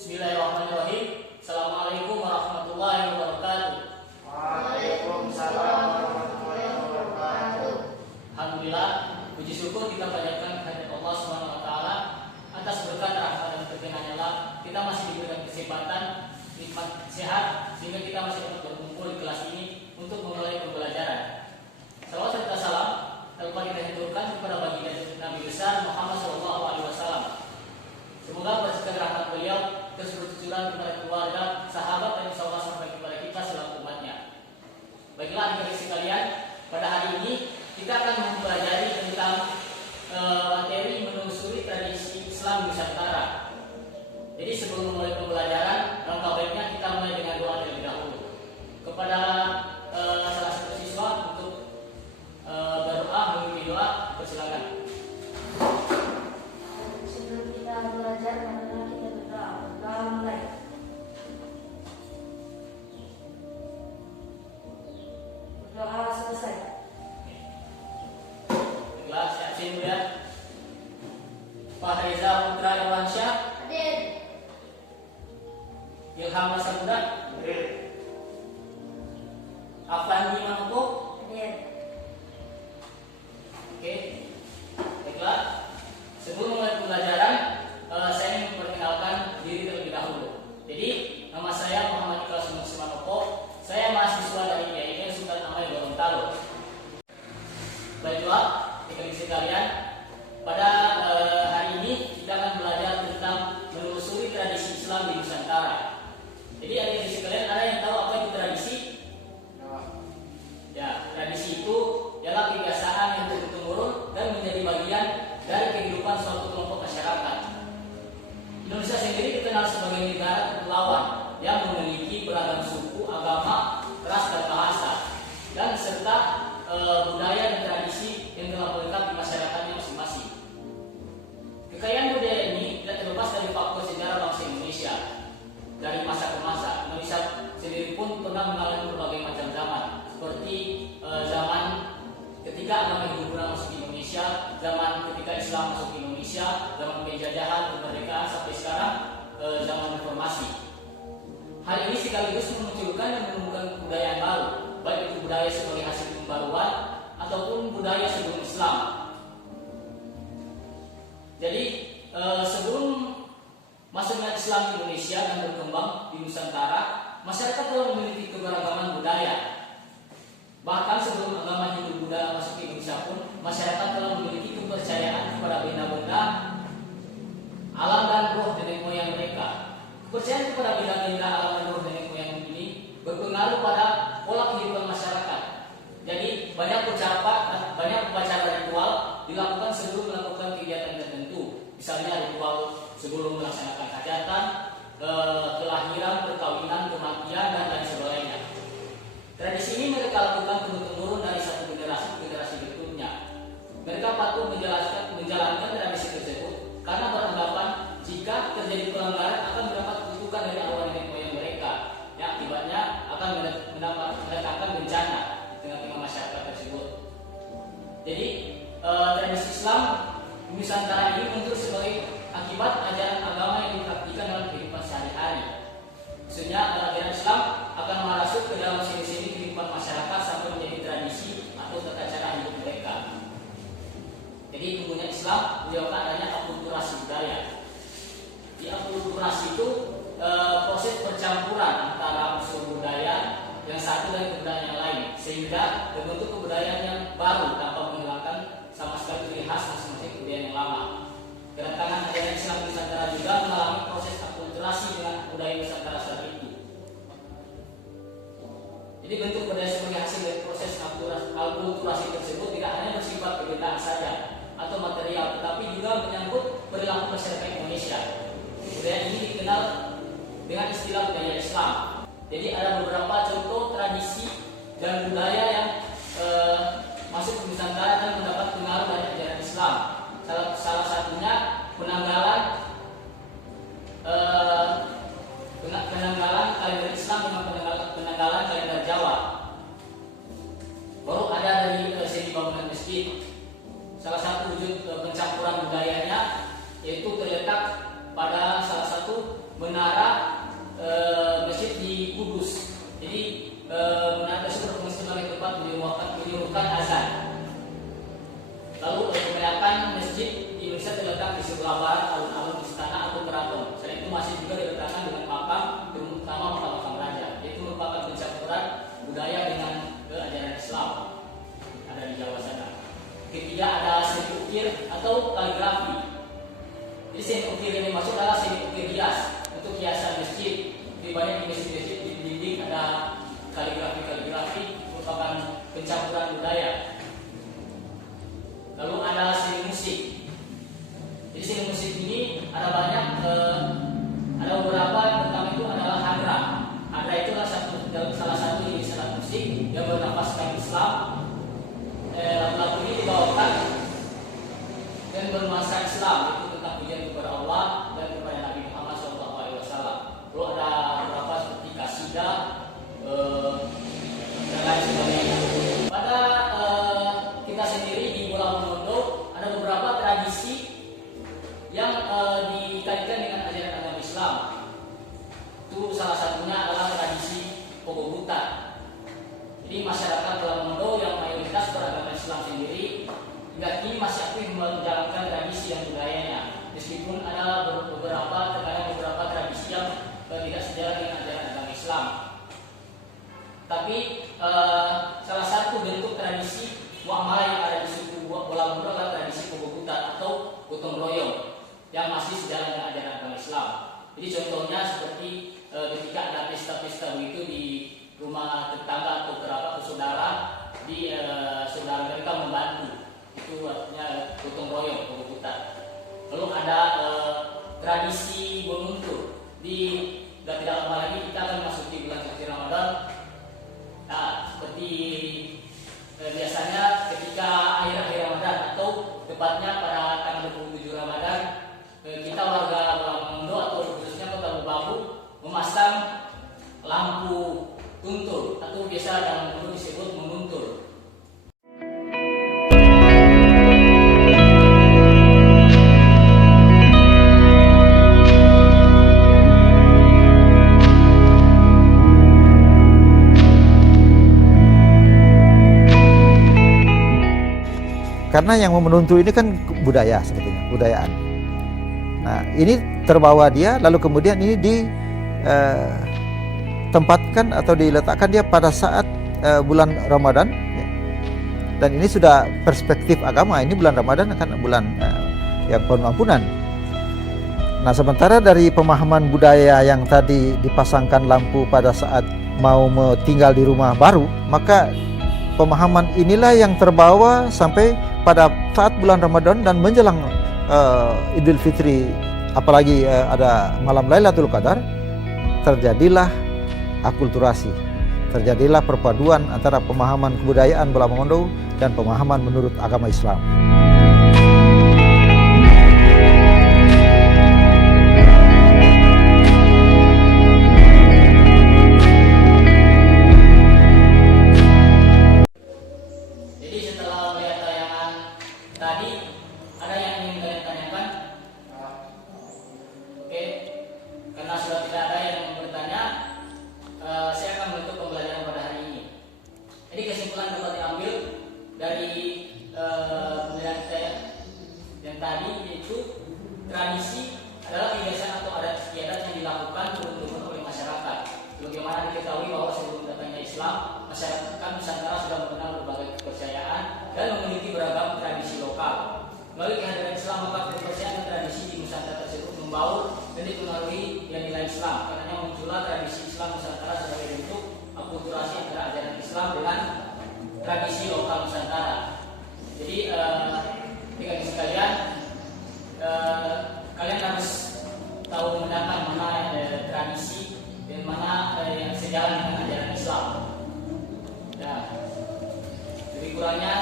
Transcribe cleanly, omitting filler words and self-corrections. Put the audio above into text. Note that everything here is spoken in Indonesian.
Bismillahirrahmanirrahim. Assalamualaikum warahmatullahi wabarakatuh. Waalaikumsalam warahmatullahi wabarakatuh. Alhamdulillah, puji syukur kita panjatkan kehadirat Allah Subhanahu wa taala atas berkat rahmat dan perkenannya lah kita masih diberikan kesempatan nikmat sehat sehingga kita masih dapat berkumpul di kelas ini untuk memulai pembelajaran. Salawat serta salam tanpa kita haturkan kepada baginda Nabi besar Muhammad SAW. Semoga berkat rahmat beliau terus bercucuran kepada keluarga, sahabat dan insya Allah sampai kepada kita selaku umatnya. Baiklah adik-adik sekalian, pada hari ini kita akan mempelajari tentang materi menelusuri tradisi Islam Nusantara. Jadi sebelum memulai pembelajaran, langkah baiknya kita mulai dengan doa terlebih dahulu. Kepada salah satu siswa untuk berdoa, memimpin doa, persilakan. Sebelum kita belajar, marilah kita berdoa. Doa mulai. Doa selesai. Baiklah, siap dulu ya. Pak Reza Putra Irwansyah, Hadir. Ilham Masamuda, Afandi Manopo. Hadir. Oke, baiklah. Sebelum mulai pembelajaran, saya ingin memperkenalkan diri terlebih dahulu. Jadi, nama saya Muhammad Ikhlas Manopo. Saya mahasiswa dari IAIN Sultan Amir Gorontalo. Baiklah, adik-adik sekalian, pada hari ini kita akan belajar tentang menelusuri tradisi Islam di Nusantara. Jadi, adik-adik sekalian, ada yang tahu apa itu tradisi? Ya, tradisi itu ialah kebiasaan yang turun-temurun dan menjadi bagian dari kehidupan suatu kelompok masyarakat. Indonesia sendiri dikenal sebagai negara kepulauan yang memiliki beragam suku, agama, ras dan bahasa, dan serta budaya dan tradisi yang telah melekat di masyarakatnya masing-masing. Kekayaan budaya ini tidak terlepas dari faktor sejarah bangsa Indonesia. Dari masa ke masa, Indonesia sendiri pun pernah mengalami berbagai macam zaman, seperti zaman ketika agama Hindu masuk ke Indonesia, zaman ketika Islam masuk ke Indonesia, zaman penjajahan, kemerdekaan, sampai sekarang zaman reformasi. Hal ini sekaligus memunculkan dan menemukan kebudayaan baru, baik itu budaya sebagai hasil pembaruan ataupun budaya sebelum Islam. Jadi sebelum masuknya Islam di Indonesia dan berkembang di Nusantara, masyarakat telah memiliki keberagaman budaya. Bahkan sebelum agama Hindu Buddha masuk ke Indonesia pun, masyarakat telah memiliki kepercayaan kepada benda-benda alam dan roh nenek moyang mereka. Kepercayaan kepada benda-benda alam dan roh nenek moyang ini berpengaruh pada pola kehidupan masyarakat. Jadi banyak upacara ritual dilakukan sebelum melakukan kegiatan tertentu. Misalnya ritual sebelum melaksanakan hajatan, kelahiran, perkawinan, kematian dan lain sebagainya. Tradisi ini mereka lakukan turun-temurun dari satu generasi ke generasi berikutnya. Mereka patut menjalankan tradisi tersebut karena beranggapan jika terjadi pelanggaran akan mendapat kutukan dari arwah nenek moyang mereka, yang akibatnya akan mendatangkan bencana di tengah-tengah masyarakat tersebut. Jadi tradisi Islam Nusantara ini muncul sebagai akibat ajaran agama yang dipraktikkan dalam kehidupan sehari-hari. Maksudnya ajaran Islam akan merasuk ke dalam sini-sini kehidupan masyarakat sampai menjadi tradisi atau tata cara hidup mereka. Jadi kemudian Islam menyebabkan adanya akulturasi budaya. Di akulturasi itu proses percampuran antara unsur budaya yang satu dan kebudayaan yang lain, sehingga terbentuk kebudayaan yang baru tanpa menghilangkan sama sekali ciri khas masing-masing kebudayaan yang lama. Kedatangan ajaran Islam di Nusantara juga mengalami proses akulturasi dengan budaya Nusantara saat itu. Jadi bentuk budaya sebagai hasil dari proses akulturasi tersebut tidak hanya bersifat kebendaan saja atau material, tetapi juga menyangkut perilaku masyarakat Indonesia. Budaya ini dikenal dengan istilah budaya Islam. Jadi ada beberapa contoh tradisi dan budaya yang masuk ke Nusantara dan mendapat pengaruh dari ajaran Islam. Salah satunya penanggalan kalender Islam dengan penanggalan kalender Jawa. Baru ada dari segi bangunan masjid. Salah satu wujud pencampuran budayanya yaitu terletak pada salah satu menara masjid di Kudus. Jadi menara tersebut berfungsi sebagai tempat menyuruhkan azan. Lalu kebanyakan masjid di Indonesia terletak di sebelah barat alun-alun istana atau keraton. Selain itu masih juga diletakkan dengan makam, terutama makam raja. Yaitu merupakan pencampuran budaya dengan ajaran Islam ada di Jawa sana. Ketiga, ada seni ukir atau kaligrafi. Jadi seni ukir yang dimaksud adalah seni ukir hias untuk hiasan masjid. Di banyak di masjid-masjid di dinding ada kaligrafi merupakan pencampuran budaya. Lalu ada seni musik. Jadi seni musik ini ada banyak, ada beberapa. Yang pertama itu adalah hadra. Hadra itu salah satu jenis alat musik yang bernafaskan Islam. Lagu ini dibawakan dan bernuansa Islam, itu tentang pujian kepada Allah dan kepada Nabi Muhammad SAW. Lalu ada beberapa seperti kasidah dan lain sebagainya. Pada kita sendiri di Bola Mongondo ada beberapa tradisi yang dikaitkan dengan ajaran agama Islam. Itu salah satunya adalah tradisi Pogobutan. Jadi masyarakat Bola Mongondo yang mayoritas beragama Islam sendiri hingga kini masih aktif menjalankan tradisi dan budayanya. Meskipun ada terkadang beberapa tradisi yang tidak sejalan dengan ajaran agama Islam. Tapi salah satu bentuk tradisi muamalah yang ada di suku Bola Mongondo adalah tradisi Pogobutan atau gotong royong yang masih sejalan dengan ajaran agama Islam. Jadi contohnya seperti ketika ada pesta-pesta begitu di rumah tetangga atau kerabat atau saudara, di saudara mereka membantu, itu artinya gotong royong, Pogobutan. Lalu ada tradisi menuntur. Tidak lama lagi kita akan masuki bulan suci Ramadan. Nah, seperti biasanya ketika akhir-akhir Ramadan atau tepatnya pada tanggal 27 Ramadan, kita warga Bola Mongondo atau khususnya Kota Bubabu memasang lampu tuntur atau biasa dalam Mongondo disebut menuntur. Karena yang menuntur ini kan budaya sebetulnya, budayaan. Nah, ini terbawa dia, lalu kemudian ini ditempatkan atau diletakkan dia pada saat bulan Ramadan. Ya. Dan ini sudah perspektif agama, ini bulan Ramadan akan bulan penuh ampunan. Nah, sementara dari pemahaman budaya yang tadi dipasangkan lampu pada saat mau tinggal di rumah baru, maka pemahaman inilah yang terbawa sampai pada saat bulan Ramadan dan menjelang Idul Fitri, apalagi ada malam Lailatul Qadar, terjadilah akulturasi, terjadilah perpaduan antara pemahaman kebudayaan Bola Mongondo dan pemahaman menurut agama Islam. Tradisi adalah kebiasaan atau adat istiadat yang dilakukan turun-temurun oleh masyarakat. Sebagaimana diketahui bahwa sebelum datangnya Islam, masyarakat Nusantara sudah mengenal berbagai kepercayaan dan memiliki beragam tradisi lokal. Melalui kehadiran Islam, maka kepercayaan dan tradisi di Nusantara tersebut membaur dan dipengaruhi nilai Islam. Karena muncullah tradisi Islam Nusantara sebagai bentuk akulturasi antara ajaran Islam dengan tradisi lokal Nusantara. Jadi, adik-adik sekalian, kalian harus tahu mendapat mana tradisi dan mana yang sejalan dengan ajaran Islam. Nah, lebih kurangnya